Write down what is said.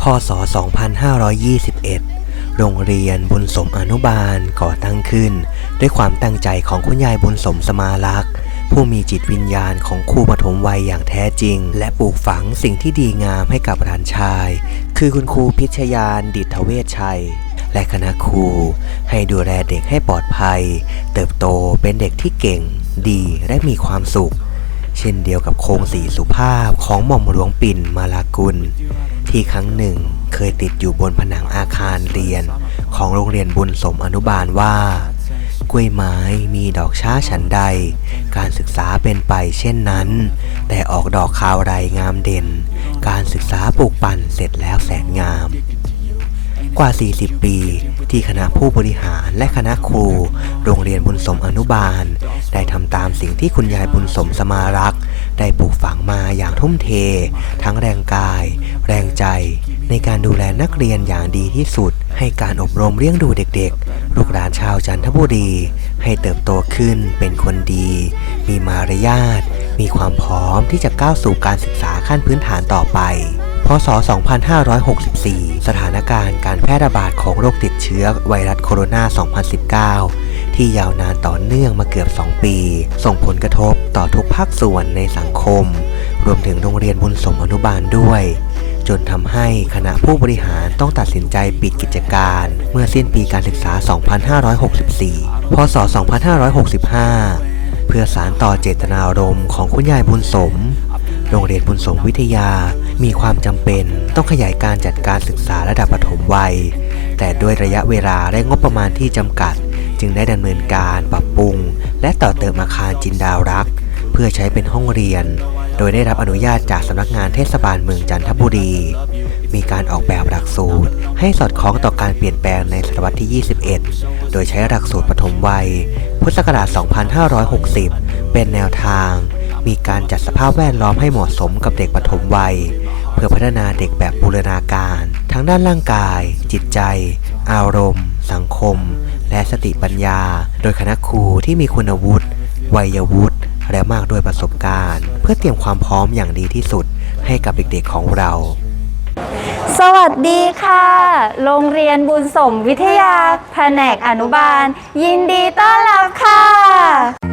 พศ 2521 โรงเรียนบุญสมอนุบาลก่อตั้งขึ้น ด้วยความตั้งใจของคุณยายบุญสมสมาลักษ์ผู้มีจิตวิญญาณของครูปฐมวัยอย่างแท้จริง และปลูกฝังสิ่งที่ดีงามให้กับหลานชาย คือคุณครูพิชยานดิษฐเวชชัย และคณะครู ให้ดูแลเด็กให้ปลอดภัย เติบโตเป็นเด็กที่เก่ง ดีและมีความสุข เช่นเดียวกับโครงสีสุภาพของหม่อมหลวงปิ่นมาลากุล ที่ครั้งหนึ่งเคยติดอยู่บนผนังอาคารเรียน ของโรงเรียนบุญสมอนุบาลว่า กล้วยไม้มีดอกช้าฉันใด การศึกษาเป็นไปเช่นนั้น แต่ออกดอกคาวไรงามเด่น การศึกษาปลูกปั่นเสร็จแล้วแสนงาม กว่า 40 ปี ที่คณะผู้บริหารและคณะครู โรงเรียนบุญสมอนุบาล ได้ทำตามสิ่งที่คุณยายบุญสมสมารักษ์ได้ปลูกฝังมาอย่างทุ่มเท ทั้งแรงกาย แรงใจ ในการดูแลนักเรียนอย่างดีที่สุด ให้การอบรมเลี้ยงดูเด็กๆ ลูกหลานชาวจันทบุรี ให้เติบโตขึ้นเป็นคนดี มีมารยาทมีความพร้อมที่จะก้าวสู่การศึกษาขั้นพื้นฐานต่อไป พศ 2564 สถานการณ์การแพร่ระบาดของโรคติดเชื้อไวรัสโคโรนา 2019 ที่ยาวนานต่อเนื่องมาเกือบ 2 ปี ส่งผลกระทบต่อทุกภาคส่วนในสังคม รวมถึงโรงเรียนบุญสมอนุบาลด้วย จนทำให้คณะผู้บริหารต้องตัดสินใจปิดกิจการ เมื่อสิ้นปีการศึกษา 2564 พศ 2565 เพื่อสารต่อเจตนารมณ์ของคุณยายบุญสม โรงเรียนบุญสมวิทยา มีความจำเป็นต้องขยายการจัดการศึกษาระดับประถมวัย แต่ด้วยระยะเวลาและงบประมาณที่จำกัด จึงได้ดำเนินการปรับปรุง และต่อเติมอาคารจินดาวรัก เพื่อใช้เป็นห้องเรียน โดยได้รับอนุญาตจากสำนักงานเทศบาลเมืองจันทบุรี มีการออกแบบหลักสูตร ให้สอดคล้องต่อการเปลี่ยนแปลงในศตวรรษที่ 21 โดยใช้หลักสูตรปฐมวัย พุทธศักราช 2560 เป็นแนวทางมีการจัดสภาพแวดล้อมให้เหมาะสมกับเด็กปฐมวัย พื่อพัฒนาเด็กแบบบูรณาการ ทั้งด้านร่างกาย จิตใจ อารมณ์ สังคม และสติปัญญา โดยคณะครูที่มีคุณวุฒิวัยวุฒิและมากด้วยประสบการณ์ เพื่อเตรียมความพร้อมอย่างดีที่สุดให้กับเด็กๆของเรา สวัสดีค่ะ โรงเรียนบุญสมวิทยา แผนกอนุบาล ยินดีต้อนรับค่ะ